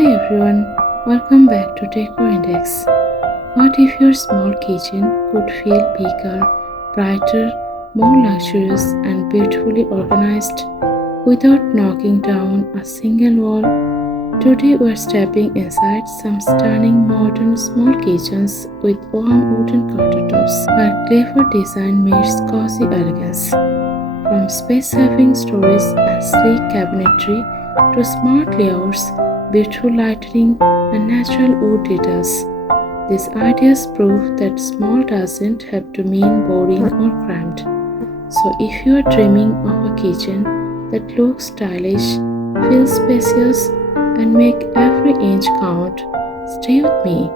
Hi everyone, welcome back to Decor Index. What if your small kitchen could feel bigger, brighter, more luxurious, and beautifully organized without knocking down a single wall? Today we're stepping inside some stunning modern small kitchens with warm wooden countertops where clever design meets cozy elegance. From space-saving storage and sleek cabinetry to smart layouts, beautiful lighting, and natural wood details, these ideas prove that small doesn't have to mean boring or cramped. So, if you are dreaming of a kitchen that looks stylish, feels spacious, and make every inch count, stay with me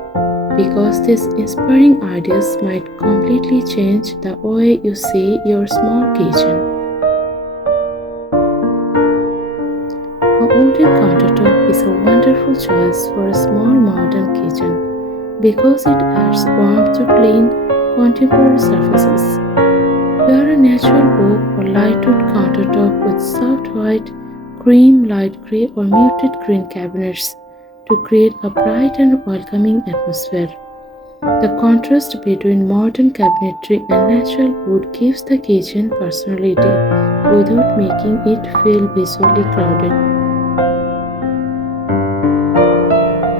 because these inspiring ideas might completely change the way you see your small kitchen. A wooden countertop is a wonderful choice for a small modern kitchen because it adds warmth to clean, contemporary surfaces. Wear a natural oak or lightwood countertop with soft white, cream, light grey, or muted green cabinets to create a bright and welcoming atmosphere. The contrast between modern cabinetry and natural wood gives the kitchen personality without making it feel visually crowded.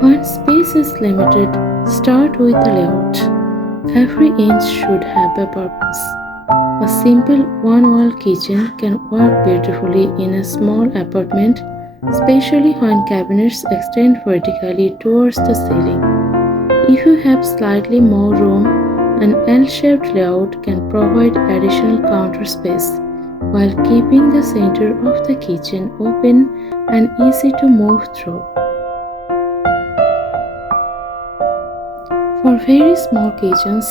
When space is limited, start with the layout. Every inch should have a purpose. A simple one-wall kitchen can work beautifully in a small apartment, especially when cabinets extend vertically towards the ceiling. If you have slightly more room, an L-shaped layout can provide additional counter space while keeping the center of the kitchen open and easy to move through. For very small kitchens,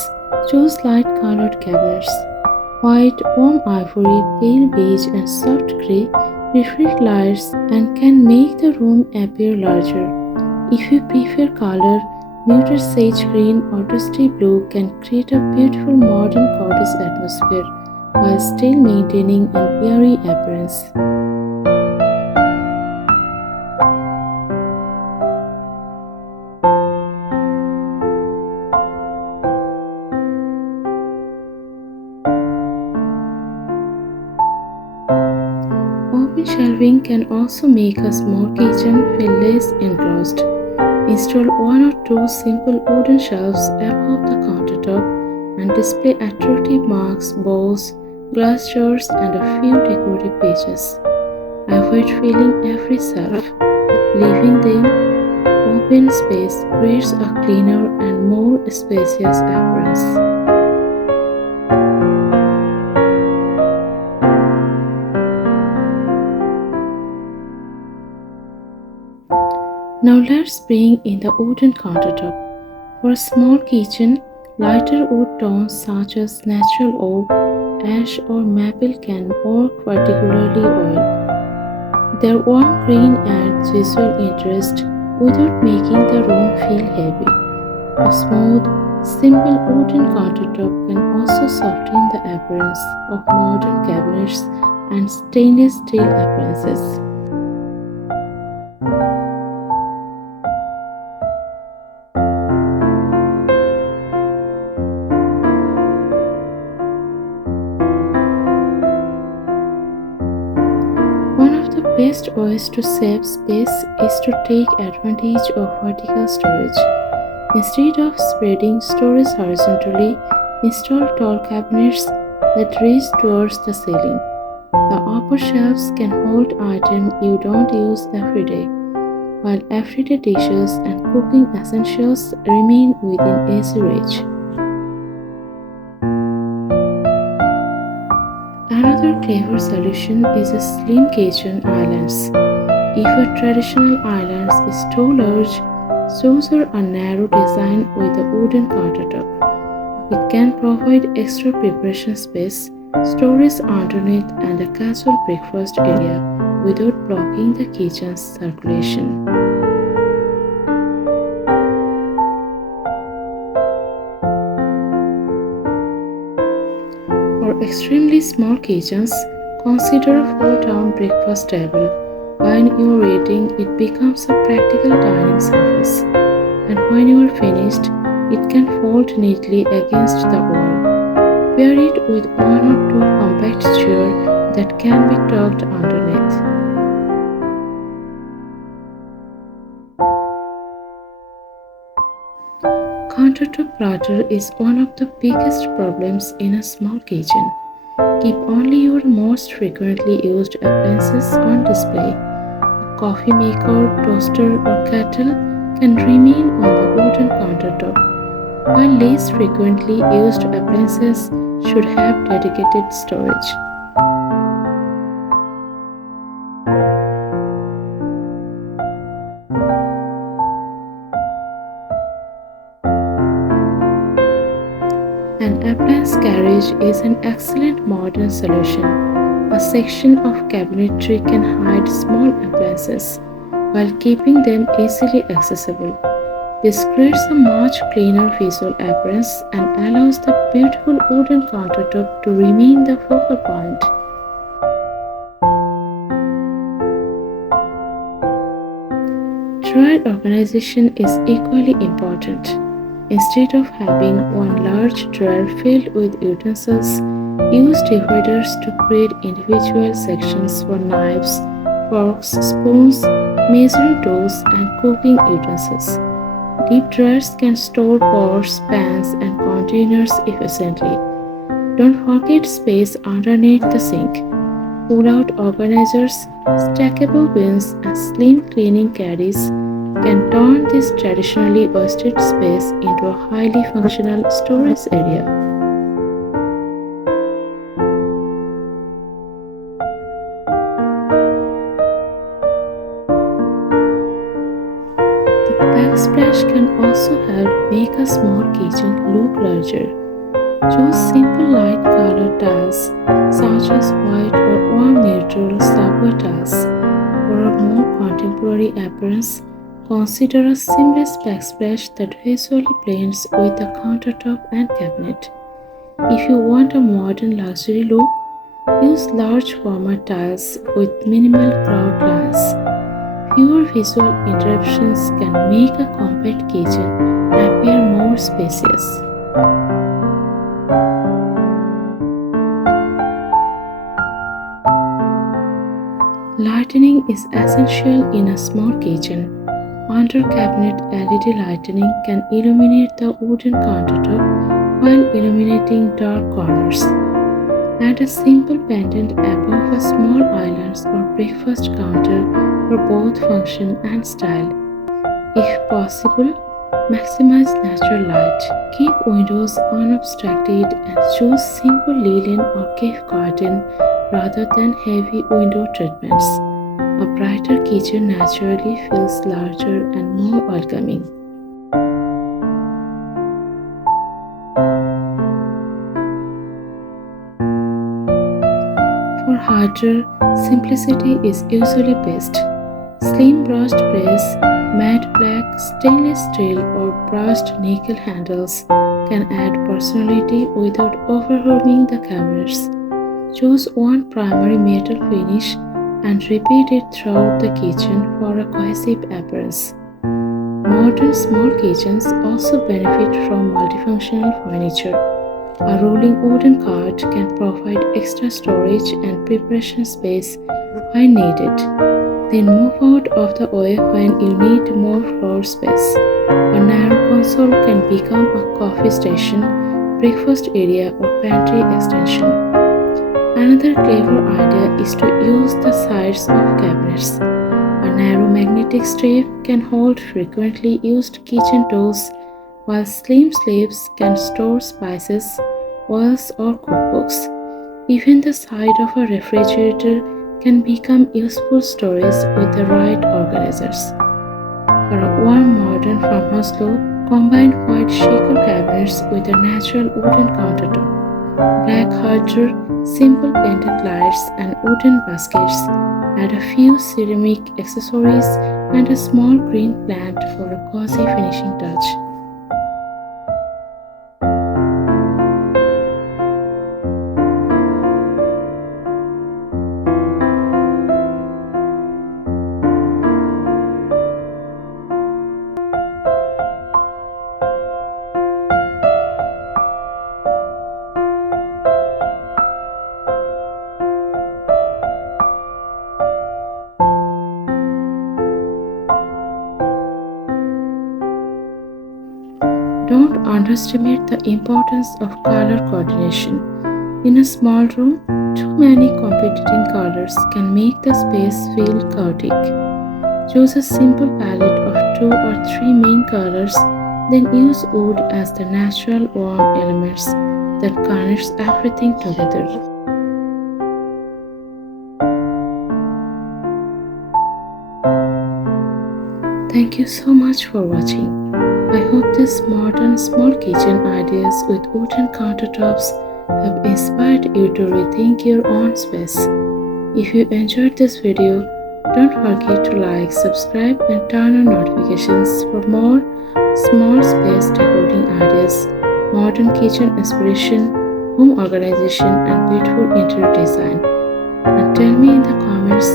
choose light colored cabinets. White, warm ivory, pale beige, and soft grey reflect lights and can make the room appear larger. If you prefer color, muted sage green or dusty blue can create a beautiful modern cottage atmosphere while still maintaining an airy appearance. Open shelving can also make a small kitchen feel less enclosed. Install one or two simple wooden shelves above the countertop and display attractive mugs, bowls, glass jars, and a few decorative pages. Avoid filling every shelf. Leaving them open space creates a cleaner and more spacious appearance. Now let's bring in the wooden countertop. For a small kitchen, lighter wood tones such as natural oak, ash or maple can work particularly well. Their warm green adds visual interest without making the room feel heavy. A smooth, simple wooden countertop can also soften the appearance of modern cabinets and stainless steel appliances. One of the best ways to save space is to take advantage of vertical storage. Instead of spreading storage horizontally, install tall cabinets that reach towards the ceiling. The upper shelves can hold items you don't use every day, while everyday dishes and cooking essentials remain within easy reach. Another clever solution is a slim kitchen islands. If a traditional island is too large, choose a narrow design with a wooden countertop. It can provide extra preparation space, storage underneath, and a casual breakfast area without blocking the kitchen's circulation. For extremely small kitchens, consider a fold-down breakfast table. When you're reading, it becomes a practical dining surface, and when you are finished, it can fold neatly against the wall. Pair it with one or two compact chairs that can be tucked underneath. Countertop clutter is one of the biggest problems in a small kitchen. Keep only your most frequently used appliances on display. A coffee maker, toaster, or kettle can remain on the wooden countertop, while less frequently used appliances should have dedicated storage. An appliance garage is an excellent modern solution. A section of cabinetry can hide small appliances while keeping them easily accessible. This creates a much cleaner visual appearance and allows the beautiful wooden countertop to remain the focal point. Drawer organization is equally important. Instead of having one large drawer filled with utensils, use dividers to create individual sections for knives, forks, spoons, measuring tools, and cooking utensils. Deep drawers can store pots, pans, and containers efficiently. Don't forget space underneath the sink. Pull-out organizers, stackable bins, and slim cleaning caddies can turn this traditionally wasted space into a highly functional storage area. The backsplash can also help make a small kitchen look larger. Choose simple light colored tiles such as white or warm neutral subway tiles. For a more contemporary appearance, consider a seamless backsplash that visually blends with the countertop and cabinet. If you want a modern luxury look, use large format tiles with minimal grout lines. Fewer visual interruptions can make a compact kitchen appear more spacious. Lighting is essential in a small kitchen. Under cabinet LED lighting can illuminate the wooden countertop while illuminating dark corners. Add a simple pendant above a small island or breakfast counter for both function and style. If possible, maximize natural light. Keep windows unobstructed and choose simple linen or cave curtain rather than heavy window treatments. A brighter kitchen naturally feels larger and more welcoming. For harder, simplicity is usually best. Slim brushed brass, matte black, stainless steel, or brushed nickel handles can add personality without overwhelming the cabinets. Choose one primary metal finish and repeat it throughout the kitchen for a cohesive appearance. Modern small kitchens also benefit from multifunctional furniture. A rolling wooden cart can provide extra storage and preparation space when needed. Then move out of the way when you need more floor space. A narrow console can become a coffee station, breakfast area, or pantry extension. Another clever idea is to use the sides of cabinets. A narrow magnetic strip can hold frequently used kitchen tools, while slim sleeves can store spices, oils, or cookbooks. Even the side of a refrigerator can become useful storage with the right organizers. For a warm modern farmhouse look, combine white shaker cabinets with a natural wooden countertop. Black hardware, simple pendant lights, and wooden baskets. Add a few ceramic accessories and a small green plant for a cozy finishing touch. Don't underestimate the importance of color coordination. In a small room, too many competing colors can make the space feel chaotic. Choose a simple palette of 2 or 3 main colors, then use wood as the natural warm elements that garnish everything together. Thank you so much for watching. I hope these modern small kitchen ideas with wooden countertops have inspired you to rethink your own space. If you enjoyed this video, don't forget to like, subscribe and turn on notifications for more small space decorating ideas, modern kitchen inspiration, home organization and beautiful interior design. And tell me in the comments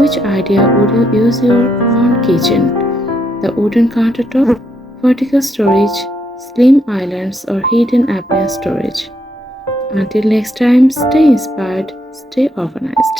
which idea would you use your own kitchen? The wooden countertop, vertical storage, slim islands or hidden appliance storage. Until next time, stay inspired, stay organized.